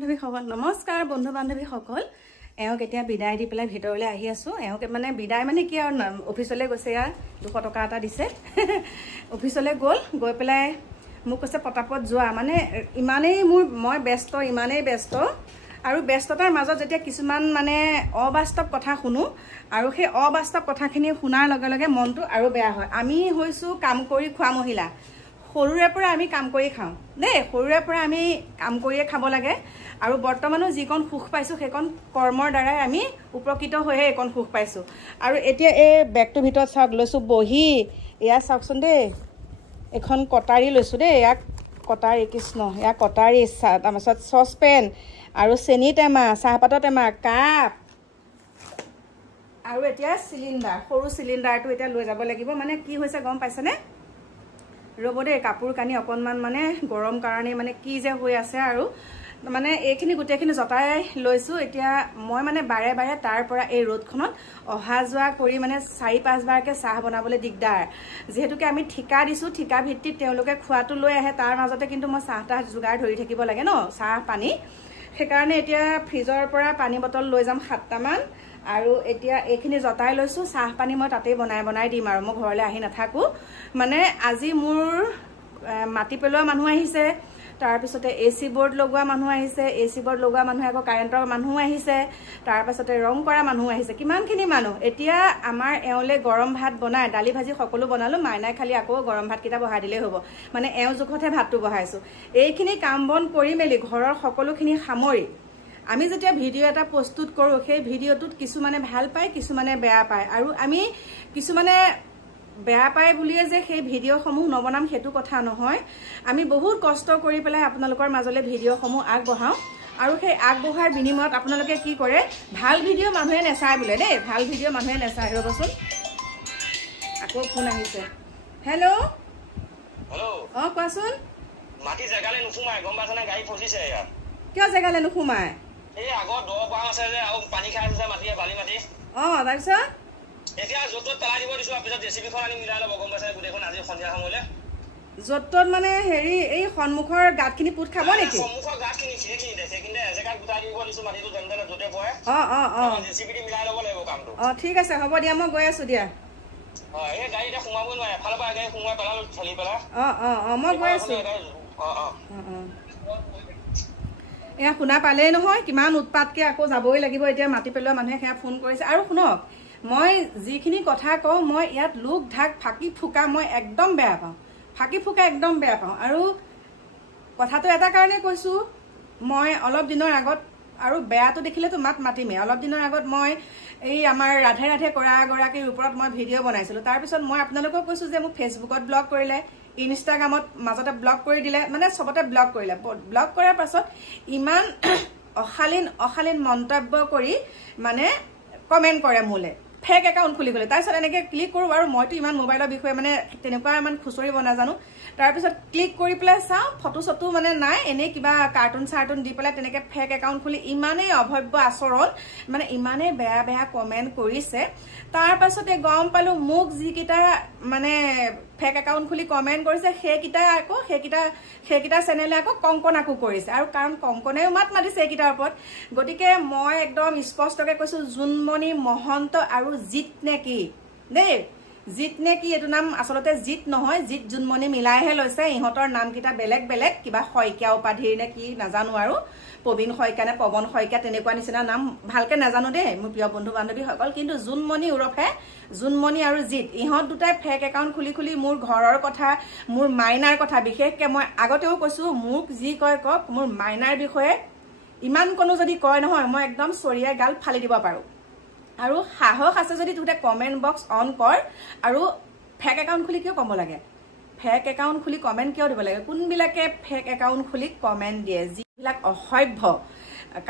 বান্ধৱীসকল নমস্কাৰ বন্ধু বান্ধৱীসকল এওঁক এতিয়া বিদায় দি পেলাই ভিতৰলৈ আহি আছো এওঁক মানে বিদায় মানে কি আৰু অফিচলৈ গৈছে ইয়াৰ 200 টকা এটা দিছে অফিচলৈ গৈ পেলাই মোক কৈছে পটাপট যোৱা মানে ইমানেই মই ব্যস্ত ইমানেই ব্যস্ত আৰু ব্যস্ততাৰ মাজত যেতিয়া কিছুমান মানে অবাস্তৱ কথা শুনো আৰু সেই অবাস্তৱ কথাখিনি শুনাৰ লগে লগে মনটো আৰু বেয়া হয় আমি হৈছো কাম কৰি খোৱা মহিলা সৰুৰে পৰা আমি কাম কৰি খাওঁ দেই সৰুৰে পৰা আমি কাম কৰিয়ে খাব লাগে আৰু বৰ্তমানো যিকণ সুখ পাইছো সেইকণ কৰ্মৰ দ্বাৰাই আমি উপকৃত হৈয়ে এইকণ সুখ পাইছো আৰু এতিয়া এই বেগটোৰ ভিতৰত চাওক লৈছো বহি এয়া চাওকচোন দেই এখন কটাৰী লৈছো দেই ইয়াক কটাৰী কৃষ্ণ ইয়াক কটাৰী তাৰপিছত চচপেন আৰু চেনি টেমা চাহপাতৰ টেমা কাপ আৰু এতিয়া চিলিণ্ডাৰ সৰু চিলিণ্ডাৰটো এতিয়া লৈ যাব লাগিব মানে কি হৈছে গম পাইছেনে ৰ'ব দেই কাপোৰ কানি অকণমান মানে গৰম কাৰণে মানে কি যে হৈ আছে আৰু মানে এইখিনি গোটেইখিনি জটাই লৈছো এতিয়া মই মানে বাৰে বাৰে তাৰ পৰা এই ৰ'দখনত অহা যোৱা কৰি মানে 4-5 বাৰকে চাহ বনাবলৈ দিগদাৰ যেহেতুকে আমি ঠিকা দিছো ঠিকা ভিত্তিত তেওঁলোকে খোৱাটো লৈ আহে তাৰ মাজতে কিন্তু মই চাহটা যোগাৰ ধৰি থাকিব লাগে ন চাহ পানী সেইকাৰণে এতিয়া ফ্ৰিজৰ পৰা পানী বটল লৈ যাম 7টা মান আৰু এতিয়া এইখিনি জটাই লৈছো চাহ পানী মই তাতেই বনাই দিম আৰু মই ঘৰলৈ আহি নাথাকো মানে আজি মোৰ মাটি পেলোৱা মানুহ আহিছে তাৰ পিছতে এসি বোৰ্ড লগোৱা মানুহ আহিছে এসি বোৰ্ড লগোৱা মানুহ আকৌ কাৰেণ্টৰ মানুহ আহিছে তাৰ পিছতে ৰং কৰা মানুহ আহিছে কিমানখিনি মানুহ এতিয়া আমাৰ এওঁলে গৰম ভাত বনাই দালি ভাজি সকলো বনালো মাইনাই খালি আকৌ গৰম ভাত কিটা বহাই দিলেই হ'ব মানে এওঁ জোখতে ভাতটো বহাইছো এইখিনি কাম বন কৰি মেলি ঘৰৰ সকলোখিনি সামৰি আমি যেতিয়া ভিডিও এটা প্ৰস্তুত কৰো সেই ভিডিওটোত কিছুমানে ভাল পায় কিছুমানে বেয়া পায় আৰু আমি কিছুমানে বেয়া পায় বুলিয়ে যে সেই ভিডিওসমূহ নবনাম হেতু কথা নহয় আমি বহুত কষ্ট কৰি পেলাই আপোনালোকৰ মাজলৈ ভিডিওসমূহ আগবঢ়াও আৰু সেই আগবঢ়াৰ বিনিময়ত আপোনালোকে কি কৰে ভাল ভিডিও মানুহে নেচায় বুলে দেই ভাল ভিডিও মানুহে নেচায় ৰবচোন আকৌ ফোন আহিছে হেল্ল' কোৱাচোন মাটি জেগালে নুফুমাই গম পাছনে গাড়ী ফচিছে ইয়াত কিয় জেগালে নুফুমাই এই আগৰ দ পাম আছে যে আৰু পানী খাই আছে মাটিয়ে বালি মাটি তাৰপিছত এতিয়া য'ত পেলাই দিব দিছো পিছত জেচিবিখন আনি মিলাই ল'ব গম পাইছে গোটেইখন আজি সন্ধিয়া সময়লৈ য'ত মানে হেৰি এই সন্মুখৰ গাঁতখিনি পুত খাব নেকি সন্মুখৰ গাঁতখিনি সেইখিনি দেখে কিন্তু এজেগাত গোটাই দিব দিছো মাটিটো যেনে য'তে পৰে জেচিবি দি মিলাই ল'ব লাগিব কামটো ঠিক আছে হ'ব দিয়া মই গৈ আছো দিয়া এই গাড়ী এতিয়া সোমাবই নোৱাৰে এফালৰ পৰা গাড়ী সোমাই পেলালো ঠেলি পেলাই মই গৈ আছো এয়া শুনা পালেই নহয় কিমান উৎপাতকে আকৌ যাবই লাগিব এতিয়া মাটি পেলোৱা মানুহে সেয়া ফোন কৰিছে আৰু শুনক মই যিখিনি কথা কওঁ মই ইয়াত লোক ঢাক ফাঁকি ফুকা মই একদম বেয়া পাওঁ ফাঁকি ফুকা একদম বেয়া পাওঁ আৰু কথাটো এটা কাৰণে কৈছো মই অলপ দিনৰ আগত আৰু বেয়াটো দেখিলেতো মাতিমে অলপ দিনৰ আগত মই এই আমাৰ ৰাধে ৰাধে কৰা গৰাকীৰ ওপৰত মই ভিডিঅ' বনাইছিলো তাৰপিছত মই আপোনালোকক কৈছো যে মোক ফেচবুকত ব্লগ কৰিলে ইনষ্টাগ্ৰামত মাজতে ব্লগ কৰি দিলে মানে চবতে ব্লগ কৰিলে ব্লগ কৰাৰ পাছত ইমান অশালীন মন্তব্য কৰি মানে কমেন্ট কৰে মোলে ফেক একাউণ্ট খুলি গ'লে তাৰপিছত এনেকৈ ক্লিক কৰোঁ আৰু মইতো ইমান মোবাইলৰ বিষয়ে মানে তেনেকুৱা ইমান খুচৰিব নাজানো তাৰপিছত ক্লিক কৰি পেলাই চাওঁ ফটো চটো মানে নাই এনেই কিবা কাৰ্টুন দি পেলাই তেনেকৈ ফেক একাউণ্ট খুলি ইমানেই অভব্য আচৰণ মানে ইমানেই বেয়া কমেণ্ট কৰিছে তাৰপাছতে গম পালোঁ মোক যিকেইটা মানে ফেক একাউণ্ট খুলি কমেণ্ট কৰিছে সেইকেইটা চেনেলে আকৌ কংকনাকো কৰিছে আৰু কাৰণ কংকনেও মাতিছে এইকেইটাৰ ওপৰত গতিকে মই একদম স্পষ্টকৈ কৈছো জোনমণি মহন্ত আৰু জিত নে কি দেই জিত নে কি এইটো নাম আচলতে জিত নহয় জিত জোনমণি মিলাইহে লৈছে ইহঁতৰ নামকেইটা বেলেগ কিবা শইকীয়া উপাধিৰ নে কি নাজানো আৰু প্ৰবীণ শইকীয়া নে পৱন শইকীয়া তেনেকুৱা নিচিনা নাম ভালকে নাজানো দেই মোৰ প্ৰিয় বন্ধু বান্ধৱীসকল কিন্তু জোনমণি ওৰফে জোনমণি আৰু জিত ইহঁত দুটাই ফেক একাউণ্ট খুলি মোৰ ঘৰৰ কথা মোৰ মাইনাৰ কথা বিশেষকৈ মই আগতেও কৈছো মোক যি কয় কওক মোৰ মাইনাৰ বিষয়ে ইমান কোনো যদি কয় নহয় মই একদম চৰিয়াই গাল ফালি দিব পাৰো আৰু সাহস আছে যদি তুতে কমেন্ট বক্স অন কৰ আৰু ফেক একাউণ্ট খুলি কিয় কম লাগে ফেক একাউণ্ট খুলি কমেন্ট কিয় দিব লাগে কোনবিলাকে ফেক একাউণ্ট খুলি কমেন্ট দিয়ে যিবিলাক অসভ্য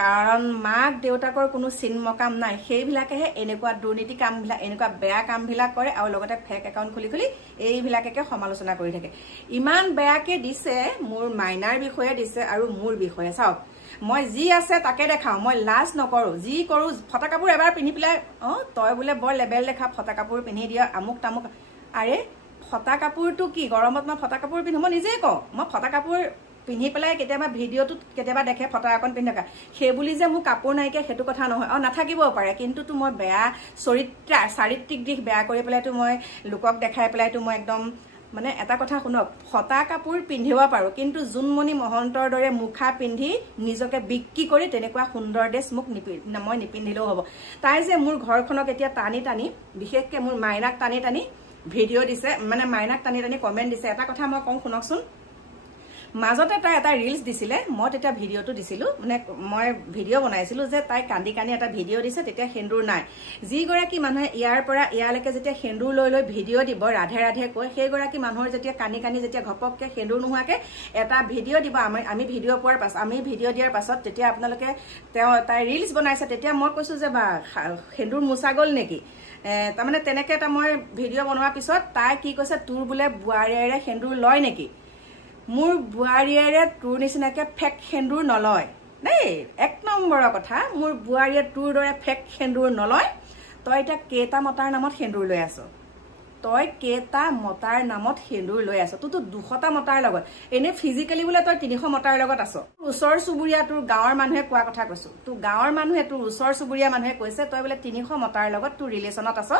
কাৰণ মাক দেউতাকৰ কোনো চিন মকাম নাই সেইবিলাকেহে এনেকুৱা দুৰ্নীতি কামবিলাক এনেকুৱা বেয়া কামবিলাক কৰে আৰু লগতে ফেক একাউণ্ট খুলি এইবিলাকে সমালোচনা কৰি থাকে ইমান বেয়াকে দিছে মোৰ মাইনাৰ বিষয়ে দিছে আৰু মোৰ বিষয়ে চাওক মই যি আছে তাকে দেখাও মই লাজ নকৰো যি কৰো ফটা কাপোৰ এবাৰ পিন্ধি পেলাই তই বোলে বৰ লেবেল দেখা ফটা কাপোৰ পিন্ধি দিয়া আমুক তামুক আৰে ফটা কাপোৰটো কি গৰমত মই ফটা কাপোৰ পিন্ধো মই নিজেই কওঁ মই ফটা কাপোৰ পিন্ধি পেলাই কেতিয়াবা ভিডিঅ'টোত কেতিয়াবা দেখে ফটা এখন পিন্ধি থকা সেই বুলি যে মোৰ কাপোৰ নাইকিয়া সেইটো কথা নহয় নাথাকিবও পাৰে কিন্তু তো মই বেয়া চাৰিত্ৰিক দিশ বেয়া কৰি পেলাইতো মই লোকক দেখাই পেলাইতো মই একদম মানে এটা কথা শুনক ফটা কাপোৰ পিন্ধিব পাৰো কিন্তু জোনমণি মহন্তৰ দৰে মুখা পিন্ধি নিজকে বিক্ৰী কৰি তেনেকুৱা সুন্দৰ ড্ৰেছ মোক মই নিপিন্ধিলেও হ'ব তাই যে মোৰ ঘৰখনক এতিয়া টানি টানি বিশেষকৈ মোৰ মাইনাক টানি টানি ভিডিঅ' দিছে মানে মাইনাক টানি টানি কমেণ্ট দিছে এটা কথা মই কওঁ শুনকচোন মাজতে তাই এটা ৰিলছ দিছিলে মই তেতিয়া ভিডিঅ'টো দিছিলোঁ মানে মই ভিডিঅ' বনাইছিলোঁ যে তাই কান্দি কান্দি এটা ভিডিঅ' দিছে তেতিয়া সেন্দুৰ নাই যিগৰাকী মানুহে ইয়াৰ পৰা ইয়ালৈকে যেতিয়া সেন্দুৰ লৈ লৈ ভিডিঅ' দিব ৰাধে ৰাধে কৈ সেইগৰাকী মানুহৰ যেতিয়া কান্দি কান্দি যেতিয়া ঘপককৈ সেন্দুৰ নোহোৱাকৈ এটা ভিডিঅ' দিব আমি ভিডিঅ' পোৱাৰ পাছত আমি ভিডিঅ' দিয়াৰ পাছত তেতিয়া আপোনালোকে তাই ৰিলছ বনাইছে তেতিয়া মই কৈছোঁ যে বা সেন্দুৰ মোচা গ'ল নেকি তাৰমানে তেনেকৈ এটা মই ভিডিঅ' বনোৱাৰ পিছত তাই কি কৈছে তোৰ বোলে বোৱাৰীয়েৰে সেন্দুৰ লয় নেকি মোৰ বোৱাৰীয়েৰে তোৰ নিচিনাকে ফেক সেন্দুৰ নলয় দেই এক নম্বৰৰ কথা মোৰ বোৱাৰীয়ে তোৰ দৰে ফেক সেন্দুৰ নলয় তই এতিয়া কেইটা মতাৰ নামত সেন্দুৰ লৈ আছ তই কেইটা মতাৰ নামত সেন্দুৰ লৈ আছ তোৰতো 200টা মতাৰ লগত এনে ফিজিকেলি বোলে তই 300 মতাৰ লগত আছ ওচৰ চুবুৰীয়া তোৰ গাঁৱৰ মানুহে কোৱা কথা কৈছো তোৰ গাঁৱৰ মানুহে তোৰ ওচৰ চুবুৰীয়া মানুহে কৈছে তই বোলে 300 মতাৰ লগত তোৰ ৰিলেশ্যনত আছ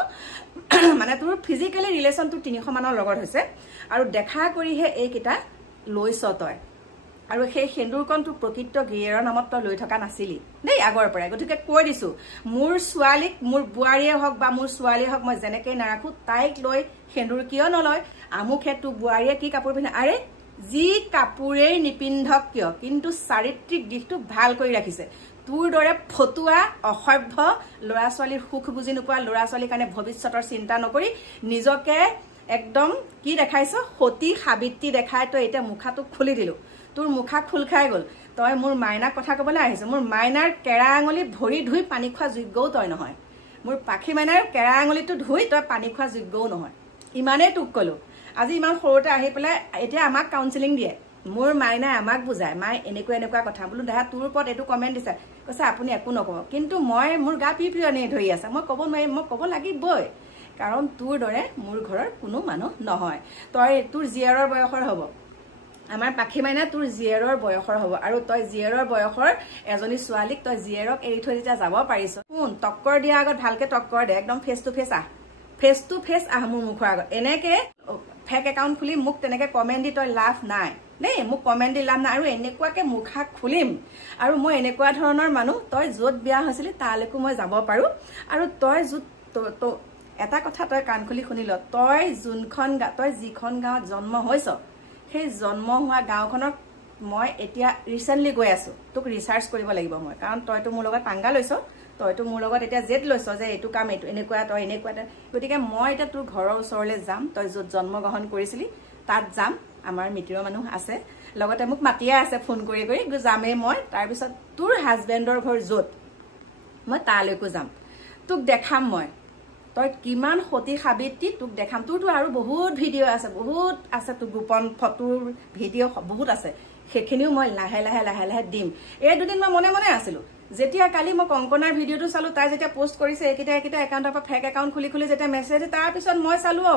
মানে তোৰ ফিজিকেলি ৰিলেশ্যন তোৰ 300 মানৰ লগত হৈছে আৰু দেখা কৰিহে এইকেইটা লৈছ তই আৰু সেই সেন্দুৰকণ তোৰ প্ৰকৃত গিৰিয়েৰৰ নামত তই লৈ থকা নাছিলি দেই আগৰ পৰাই গতিকে কৈ দিছো মোৰ ছোৱালীক মোৰ বোৱাৰীয়ে হওক বা মোৰ ছোৱালীয়ে হওক মই যেনেকৈ নাৰাখো তাইক লৈ সেন্দুৰ কিয় নলয় আমুকে তোৰ বোৱাৰীয়ে কি কাপোৰ পিন্ধে আৰে যি কাপোৰেই নিপিন্ধক কিয় কিন্তু চাৰিত্ৰিক দিশটো ভাল কৰি ৰাখিছে তোৰ দৰে ফটুৱা অসভ্য ল'ৰা ছোৱালীৰ সুখ বুজি নোপোৱা ল'ৰা ছোৱালীৰ কাৰণে ভৱিষ্যতৰ চিন্তা নকৰি নিজকে একদম কি দেখাইছ সতী সাবিত্ৰী দেখাই তই এতিয়া মুখাটো খুলি দিলো তোৰ মুখা খোল খাই গ'ল তই মোৰ মাইনাক কথা ক'বলৈ আহিছ মোৰ মাইনাৰ কেৰা আঙুলি ভৰি ধুই পানী খোৱা যোগ্যও তই নহয় মোৰ পাখি মাইনাৰ কেৰা আঙুলিটো ধুই তই পানী খোৱা যোগ্যও নহয় ইমানেই তোক ক'লো আজি ইমান সৰুতে আহি পেলাই এতিয়া আমাক কাউন্সেলিং দিয়ে মোৰ মাইনাই আমাক বুজায় মাই এনেকুৱা কথা বোলো দেহা তোৰ ওপৰত এইটো কমেণ্ট দিছে কৈছে আপুনি একো নক'ব কিন্তু মই মোৰ গা পিৰিয়নি ধৰি আছে মই ক'ব নোৱাৰিম মই ক'ব লাগিবই কাৰণ তোৰ দৰে মোৰ ঘৰৰ কোনো মানুহ নহয় তই তোৰ জীয়েৰৰ বয়সৰ হ'ব আমাৰ পাখি মাইনা তোৰ জীয়েৰৰ বয়সৰ হ'ব আৰু তই জীয়েৰৰ বয়সৰ এজনী ছোৱালীক তই জীয়েৰক এৰি থৈ যেতিয়া যাব পাৰিছ কোন টক্কৰ দিয়া আগত ভালকে টক্কৰ দে একদম ফেচ টু ফেচ আহ মোৰ মুখৰ আগত এনেকে ফেক একাউণ্ট খুলি মোক তেনেকে কমেণ্ট দি তই লাভ নাই দেই মোক কমেণ্ট দি লাভ নাই আৰু এনেকুৱাকে মুখা খুলিম আৰু মই এনেকুৱা ধৰণৰ মানুহ তই য'ত বিয়া হৈছিলি তালৈকো মই যাব পাৰো আৰু তই য'ত এটা কথা তই কাণ খুলি শুনি ল তই যিখন গাঁৱত জন্ম হৈছ সেই জন্ম হোৱা গাঁওখনত মই এতিয়া ৰিচেণ্টলি গৈ আছো তোক ৰিচাৰ্চ কৰিব লাগিব মই কাৰণ তইতো মোৰ লগত পাংগা লৈছ তইতো মোৰ লগত এতিয়া জেদ লৈছ যে এইটো কাম এইটো এনেকুৱা তই এনেকুৱা গতিকে মই এতিয়া তোৰ ঘৰৰ ওচৰলৈ যাম তই য'ত জন্মগ্ৰহণ কৰিছিলি তাত যাম আমাৰ মিতিৰৰ মানুহ আছে লগতে মোক মাতিয়ে আছে ফোন কৰি যামেই মই তাৰপিছত তোৰ হাজবেণ্ডৰ ঘৰ য'ত মই তালৈকো যাম তোক দেখাম মই তই কিমান সতী সাবিত্ৰী তোক দেখাম তোৰতো আৰু বহুত ভিডিঅ' আছে তোৰ গোপন ফটোৰ ভিডিঅ' বহুত আছে সেইখিনিও মই লাহে লাহে দিম এই দুদিন মই মনে মনে আছিলো যেতিয়া কালি মই কংকনাৰ ভিডিঅ'টো চালো তাই যেতিয়া পোষ্ট কৰিছে এইকেইটা একাউণ্টৰ পৰা ফেক একাউণ্ট খুলি যেতিয়া মেছেজ তাৰপিছত মই চালো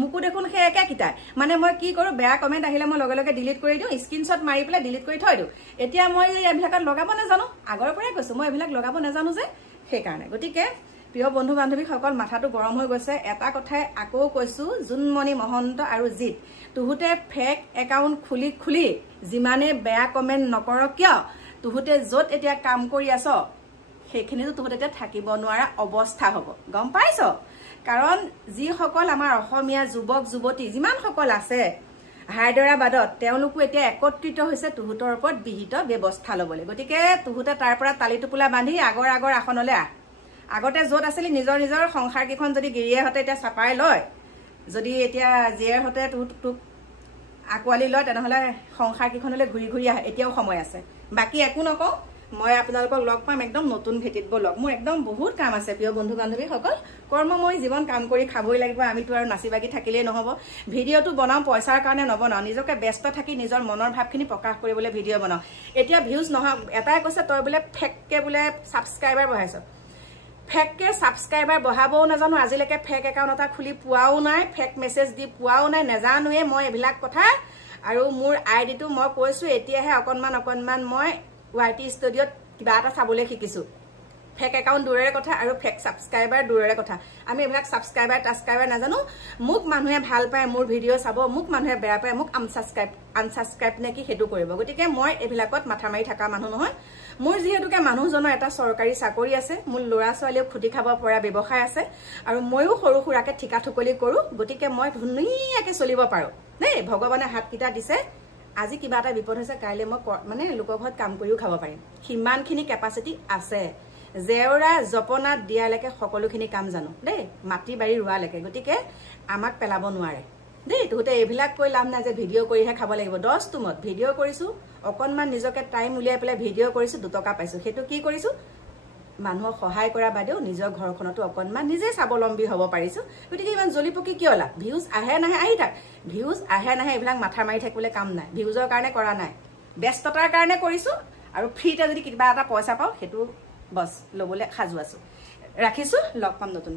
মোকো দেখোন সেই একেকেইটাই মানে মই কি কৰোঁ বেয়া কমেণ্ট আহিলে মই লগে লগে ডিলিট কৰি দিওঁ স্ক্ৰীনশ্বট মাৰি পেলাই ডিলিট কৰি থৈ দিওঁ এতিয়া মই এইবিলাকত লগাব নাজানো আগৰ পৰাই কৈছো মই এইবিলাক লগাব নাজানো যে সেইকাৰণে গতিকে প্ৰিয় বন্ধু বান্ধৱীসকল মাথাটো গৰম হৈ গৈছে এটা কথাই আকৌ কৈছো জোনমণি মহন্ত আৰু জিত তুহুতে ফেক একাউণ্ট খুলি যিমানে বেয়া কমেণ্ট নকৰ কিয় তুহুতে য'ত এতিয়া কাম কৰি আছ সেইখিনিতো তুহুতে এতিয়া থাকিব নোৱাৰা অৱস্থা হ'ব গম পাইছ কাৰণ যিসকল আমাৰ অসমীয়া যুৱক যুৱতী যিমানসকল আছে হায়দৰাবাদত তেওঁলোকো এতিয়া একত্ৰিত হৈছে তুহুতৰ ওপৰত বিহিত ব্যৱস্থা ল'বলৈ গতিকে তুহুতে তাৰ পৰা তালি টোপোলা বান্ধি আগৰ আসনলৈ আগতে য'ত আছিলি নিজৰ সংসাৰকেইখন যদি গিৰিয়েহঁতে এতিয়া চাপাই লয় যদি এতিয়া জীয়েৰহঁতে তোক আকোৱালি লয় তেনেহ'লে সংসাৰকেইখনলৈ ঘূৰি আহে এতিয়াও সময় আছে বাকী একো নকওঁ মই আপোনালোকক লগ পাম একদম নতুন ভেটিত লগ মোৰ একদম বহুত কাম আছে প্ৰিয় বন্ধু বান্ধৱীসকল কৰ্মময় জীৱন কাম কৰি খাবই লাগিব আমিতো আৰু নাচি বাগি থাকিলেই নহ'ব ভিডিঅ'টো বনাওঁ পইচাৰ কাৰণে নবনাওঁ নিজকে ব্যস্ত থাকি নিজৰ মনৰ ভাৱখিনি প্ৰকাশ কৰিবলৈ ভিডিঅ' বনাওঁ এতিয়া ভিউজ নহয় এটাই কৈছে তই বোলে ফেককৈ বোলে ছাবস্ক্ৰাইবাৰ বঢ়াইছ ফেককৈ ছাবস্ক্ৰাইবাৰ বঢ়াবও নাজানো আজিলৈকে ফেক একাউণ্ট এটা খুলি পোৱাও নাই ফেক মেছেজ দি পোৱাও নাই নাজানোৱে মই এইবিলাক কথা আৰু মোৰ আইডিটো মই কৈছো এতিয়াহে অকণমান মই YT ষ্টুডিঅ'ত কিবা এটা চাবলৈ শিকিছো ফেক একাউণ্ট দূৰৰে কথা আৰু ফেক ছাবস্ক্ৰাইবাৰ দূৰৰে কথা আমি এইবিলাক ছাবস্ক্ৰাইবাৰ নাজানো মোক মানুহে ভাল পায় মোৰ ভিডিঅ' চাব মোক মানুহে বেয়া পায় মোক আনছাবস্ক্ৰাইব নে কি সেইটো কৰিব গতিকে মই এইবিলাকত মাথা মাৰি থকা মানুহ নহয় মোৰ যিহেতুকে মানুহজনৰ এটা চৰকাৰী চাকৰি আছে মোৰ ল'ৰা ছোৱালীক খুটি খাব পৰা ব্যৱসায় আছে আৰু ময়ো সৰু সুৰাকে ঠিকা ঠুকলি কৰো গতিকে মই ধুনীয়াকে চলিব পাৰো দেই ভগৱানে হাতকিটা দিছে আজি কিবা এটা বিপদ হৈছে কাইলে মই মানে লোকৰ ঘৰত কাম কৰিও খাব পাৰিম সিমানখিনি কেপাচিটি আছে জেওৰা জপনাত দিয়ালৈকে সকলোখিনি কাম জানো দেই মাটি বাৰী ৰোৱালৈকে গতিকে আমাক পেলাব নোৱাৰে দেই তোতে এইবিলাক কৈ লাভ নাই যে ভিডিঅ' কৰিহে খাব লাগিব 10 তুমত ভিডিঅ' কৰিছো অকণমান নিজকে টাইম উলিয়াই পেলাই ভিডিঅ' কৰিছো 2 টকা পাইছো সেইটো কি কৰিছো মানুহক সহায় কৰা বাদেও নিজৰ ঘৰখনতো অকণমান নিজে স্বাৱলম্বী হ'ব পাৰিছো গতিকে ইমান জলিপকি কিয় লাভ ভিউজ আহে নাহে আহি থাক ভিউজ আহে নাহে এইবিলাক মাথা মাৰি থাকিবলৈ কাম নাই ভিউজৰ কাৰণে কৰা নাই ব্যস্ততাৰ কাৰণে কৰিছো আৰু ফ্ৰীতে যদি কিবা এটা পইচা পাওঁ সেইটো বস ল'বলৈ সাজু আছো ৰাখিছো লগ পাম নতুন